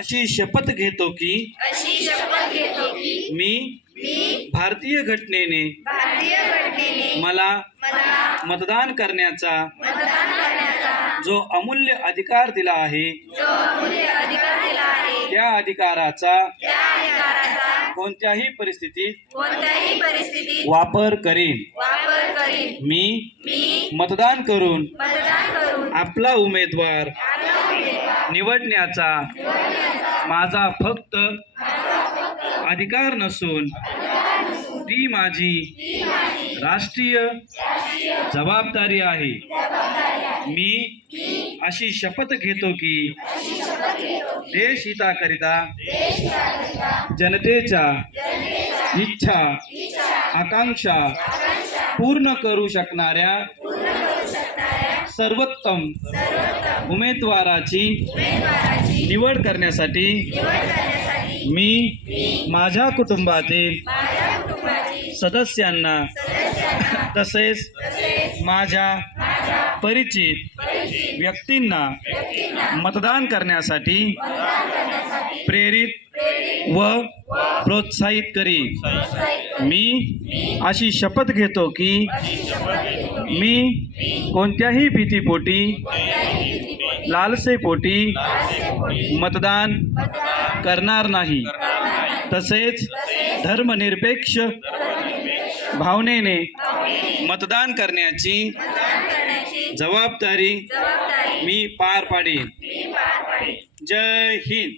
अशी शपथ घेतो की मी भारतीय घटनेने मला मतदान करण्याचा जो अमूल्य अधिकार दिला आहे त्या अधिकाराचा कोणत्याही परिस्थितीत वापर करीन. मी मतदान करून आपला उमेदवार निवडण्याचा माझा फक्त अधिकार नसून ती माझी राष्ट्रीय जबाबदारी आहे. मी अशी शपथ घेतो की देश हिताकरिता जनतेच्या इच्छा आकांक्षा पूर्ण करू शकणाऱ्या सर्वोत्तम उमेदवाराची निवड करण्यासाठी मी माझ्या कुटुंबातील सदस्यांना तसेच माझ्या परिचित व्यक्तींना मतदान करण्यासाठी प्रेरित व प्रोत्साहित करीन. मी अशी शपथ घेतो की मी कोणत्याही भीतीपोटी लालसेपोटी मतदान करणार नाही. तसेच धर्मनिरपेक्ष भावनेने मतदान करण्याची जबाबदारी मी पार पाडेन. जय हिंद.